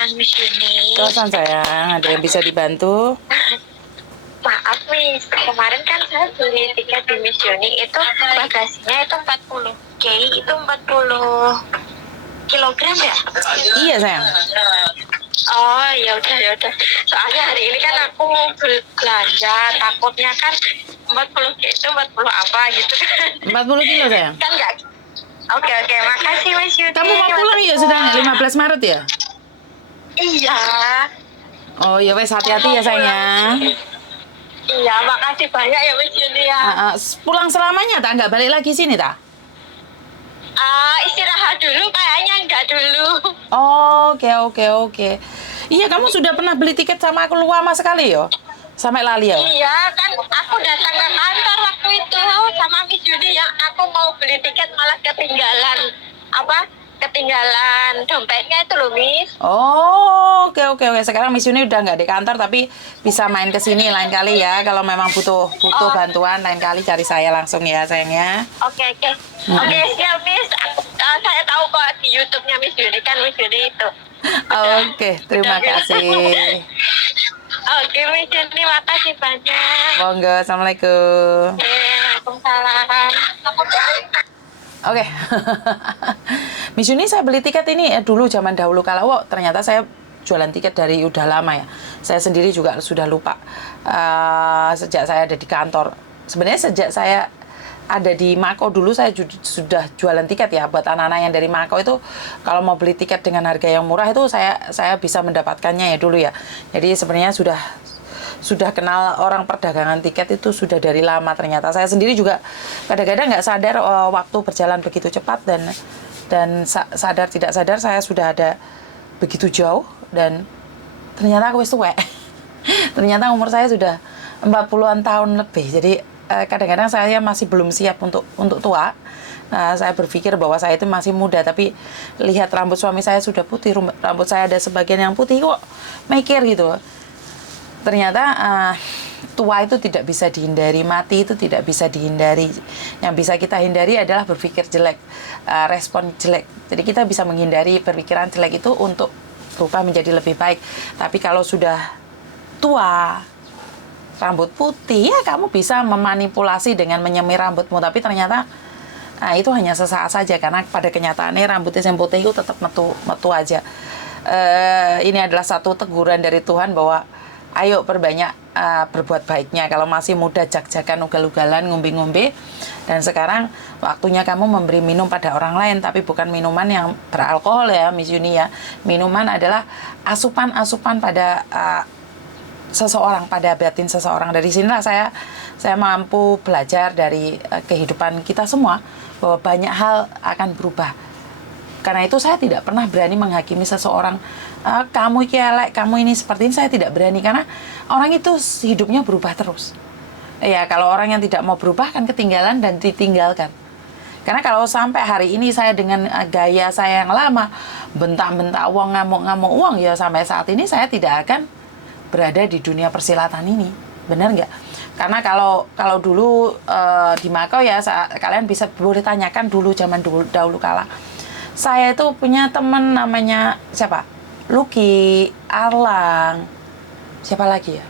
Miss Yuni. Kerasan sayang, ada yang bisa dibantu? Maaf Miss, kemarin kan saya beli tiket di Miss Yuni itu bagasinya itu 40 K, itu 40 kilogram ya? Iya sayang. Oh ya udah ya udah. Soalnya hari ini kan aku mau belanja, takutnya kan 40 K itu 40 apa gitu kan. 40 kilo sayang. Kan enggak. Oke, makasih Miss Yuni. Kamu mau pulang ya sudah 15 Maret ya? Iya. Oh ya wes, hati-hati ya sayang. Iya, makasih banyak ya Miss Yuni ya. Pulang selamanya tak? Nggak balik lagi sini tak? Istirahat dulu kayaknya enggak dulu. Oke. Iya, kamu sudah pernah beli tiket sama aku lama sekali yo? Sampai lali ya? Iya, kan aku datang ke kantor waktu itu sama Miss Yuni yang aku mau beli tiket malah ketinggalan dompetnya itu loh Miss. Oke. Sekarang Miss Yuni udah nggak di kantor tapi bisa main ke sini lain kali ya. Kalau memang butuh bantuan lain kali cari saya langsung ya sayangnya. Oke, siap Miss. Saya tahu kok di YouTube-nya Miss Yuni kan Miss Yuni itu. Oke, terima kasih. Oke Miss Yuni, makasih banyak. Monggo, assalamualaikum. Waalaikumsalam. Oke. Miss Yuni, saya beli tiket ini dulu zaman dahulu kala. Ternyata saya jualan tiket dari udah lama ya. Saya sendiri juga sudah lupa. Sejak saya ada di kantor. Sebenarnya sejak saya ada di Mako dulu saya sudah jualan tiket ya buat anak-anak yang dari Mako itu. Kalau mau beli tiket dengan harga yang murah itu saya bisa mendapatkannya ya dulu ya. Jadi sebenarnya sudah kenal orang perdagangan tiket itu sudah dari lama. Ternyata saya sendiri juga kadang-kadang nggak sadar waktu berjalan begitu cepat dan sadar tidak sadar saya sudah ada begitu jauh dan ternyata aku wis tuwek. Ternyata umur saya sudah 40-an tahun lebih. Jadi kadang-kadang saya masih belum siap untuk tua. Saya berpikir bahwa saya itu masih muda, tapi lihat rambut suami saya sudah putih, rambut saya ada sebagian yang putih kok mikir gitu. Ternyata tua itu tidak bisa dihindari, mati itu tidak bisa dihindari. Yang bisa kita hindari adalah berpikir jelek, respon jelek. Jadi kita bisa menghindari berpikiran jelek itu untuk berubah menjadi lebih baik. Tapi kalau sudah tua, rambut putih, ya kamu bisa memanipulasi dengan menyemir rambutmu. Tapi ternyata itu hanya sesaat saja, karena pada kenyataannya rambutnya yang putih itu tetap metu aja. Ini adalah satu teguran dari Tuhan bahwa ayo perbanyak berbuat baiknya. Kalau masih muda jak-jakan, ugal-ugalan, ngombe-ngombe. Dan sekarang waktunya kamu memberi minum pada orang lain, tapi bukan minuman yang beralkohol ya Miss Yuni ya. Minuman adalah asupan-asupan pada seseorang, pada batin seseorang. Dari sinilah saya mampu belajar dari kehidupan kita semua bahwa banyak hal akan berubah. Karena itu saya tidak pernah berani menghakimi seseorang, kamu elek, kamu ini seperti ini. Saya tidak berani karena orang itu hidupnya berubah terus. Ya kalau orang yang tidak mau berubah kan ketinggalan dan ditinggalkan. Karena kalau sampai hari ini saya dengan gaya saya yang lama, bentak-bentak uang, ngamuk-ngamuk uang, ya sampai saat ini saya tidak akan berada di dunia persilatan ini. Benar nggak? Karena kalau dulu di Makau ya, kalian bisa boleh tanyakan dulu zaman dahulu kala. Saya itu punya teman namanya siapa? Lucky, Arlang, siapa lagi ya?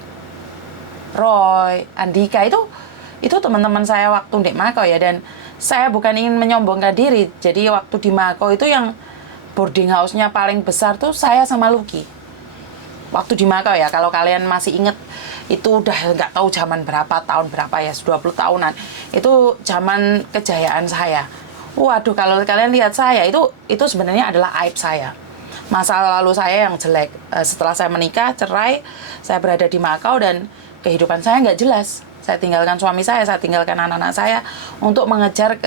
Roy, Andika, itu teman-teman saya waktu di Makau ya. Dan saya bukan ingin menyombongkan diri. Jadi waktu di Makau itu yang boarding house-nya paling besar tuh saya sama Lucky. Waktu di Makau ya, kalau kalian masih inget, itu udah nggak tahu zaman berapa, tahun berapa ya, 20 tahunan. Itu zaman kejayaan saya. Waduh, kalau kalian lihat saya, itu sebenarnya adalah aib saya. Masa lalu saya yang jelek. Setelah saya menikah, cerai, saya berada di Makau dan kehidupan saya nggak jelas. Saya tinggalkan suami saya tinggalkan anak-anak saya untuk mengejar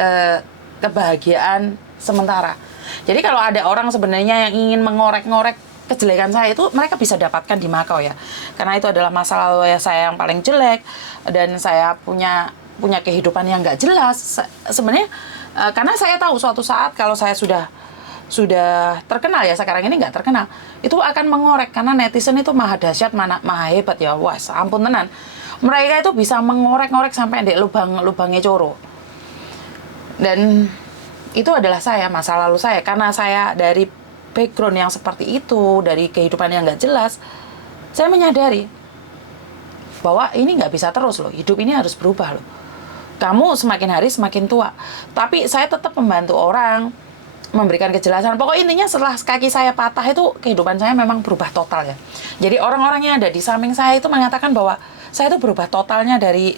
kebahagiaan sementara. Jadi kalau ada orang sebenarnya yang ingin mengorek-ngorek kejelekan saya, itu mereka bisa dapatkan di Makau ya. Karena itu adalah masa lalu saya yang paling jelek dan saya punya kehidupan yang nggak jelas. Sebenarnya karena saya tahu suatu saat kalau saya sudah terkenal ya, sekarang ini nggak terkenal, itu akan mengorek. Karena netizen itu maha dahsyat, maha hebat ya. Wah, ampun tenan. Mereka itu bisa mengorek-ngorek sampai di lubangnya coro. Dan itu adalah saya, masa lalu saya. Karena saya dari background yang seperti itu, dari kehidupan yang nggak jelas, saya menyadari bahwa ini nggak bisa terus loh, hidup ini harus berubah loh. Kamu semakin hari semakin tua, tapi saya tetap membantu orang, memberikan kejelasan. Pokoknya intinya setelah kaki saya patah itu kehidupan saya memang berubah total ya. Jadi orang-orang yang ada di samping saya itu mengatakan bahwa saya itu berubah totalnya dari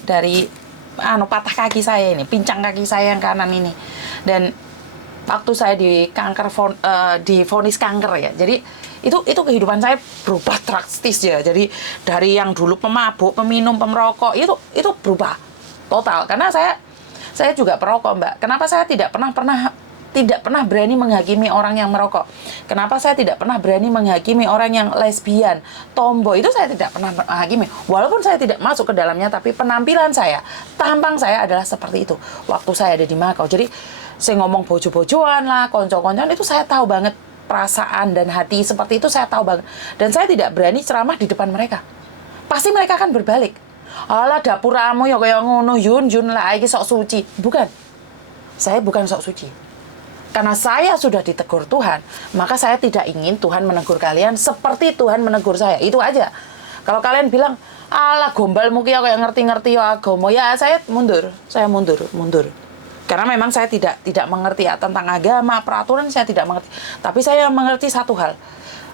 patah kaki saya ini, pincang kaki saya yang kanan ini. Dan waktu saya divonis kanker ya. Jadi itu kehidupan saya berubah drastis ya. Jadi dari yang dulu pemabuk, peminum, pemerokok itu berubah total. Karena saya juga perokok, Mbak. Kenapa saya tidak pernah berani menghakimi orang yang merokok? Kenapa saya tidak pernah berani menghakimi orang yang lesbian, tomboy? Itu saya tidak pernah menghakimi. Walaupun saya tidak masuk ke dalamnya, tapi penampilan saya, tampang saya adalah seperti itu. Waktu saya ada di Makau. Jadi saya ngomong bojo-bojoan lah, konco-koncoan, itu saya tahu banget perasaan dan hati seperti itu, saya tahu banget. Dan saya tidak berani ceramah di depan mereka. Pasti mereka akan berbalik. Alah dapuramu ya kayak ngono, Yun lah iki sok suci. Bukan. Saya bukan sok suci. Karena saya sudah ditegur Tuhan, maka saya tidak ingin Tuhan menegur kalian seperti Tuhan menegur saya. Itu aja. Kalau kalian bilang, alah gombalmu ki kayak ngerti-ngerti ya agama, ya saya mundur. Saya mundur. Karena memang saya tidak mengerti ya tentang agama, peraturan saya tidak mengerti. Tapi saya mengerti satu hal.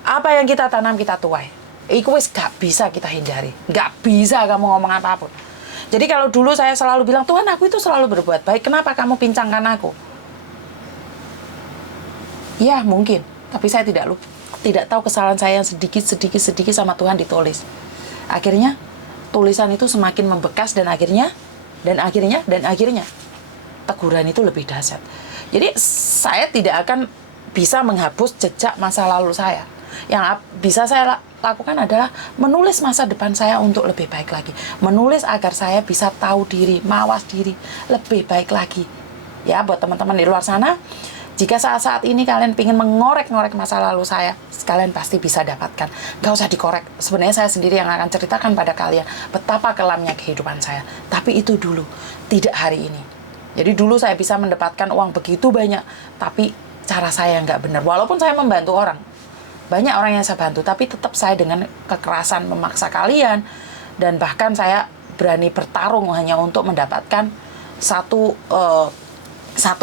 Apa yang kita tanam kita tuai. Iku wis gak bisa kita hindari. Gak bisa kamu ngomong apapun. Jadi kalau dulu saya selalu bilang, Tuhan aku itu selalu berbuat baik, kenapa kamu pincangkan aku? Ya mungkin, tapi saya tidak tahu kesalahan saya yang sedikit sama Tuhan ditulis. Akhirnya tulisan itu semakin membekas dan akhirnya teguran itu lebih dahsyat. Jadi saya tidak akan bisa menghapus jejak masa lalu saya. Yang bisa saya lakukan adalah menulis masa depan saya untuk lebih baik lagi. Menulis agar saya bisa tahu diri, mawas diri lebih baik lagi. Ya, buat teman-teman di luar sana, jika saat-saat ini kalian ingin mengorek-ngorek masa lalu saya, kalian pasti bisa dapatkan. Gak usah dikorek. Sebenarnya saya sendiri yang akan ceritakan pada kalian betapa kelamnya kehidupan saya. Tapi itu dulu, tidak hari ini. Jadi dulu saya bisa mendapatkan uang begitu banyak, tapi cara saya nggak benar. Walaupun saya membantu orang, banyak orang yang saya bantu, tapi tetap saya dengan kekerasan memaksa kalian, dan bahkan saya berani bertarung hanya untuk mendapatkan satu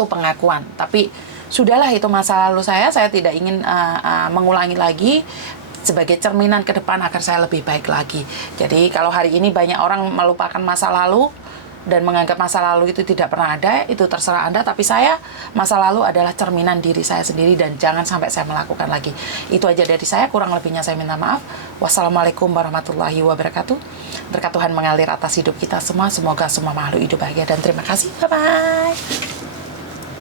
pengakuan. Tapi sudahlah, itu masa lalu saya tidak ingin mengulangi lagi, sebagai cerminan ke depan agar saya lebih baik lagi. Jadi kalau hari ini banyak orang melupakan masa lalu dan menganggap masa lalu itu tidak pernah ada, itu terserah Anda, tapi masa lalu adalah cerminan diri saya sendiri dan jangan sampai saya melakukan lagi. Itu aja dari saya, kurang lebihnya saya minta maaf. Wassalamualaikum warahmatullahi wabarakatuh. Berkat Tuhan mengalir atas hidup kita semua, semoga semua makhluk hidup bahagia dan terima kasih. Bye-bye.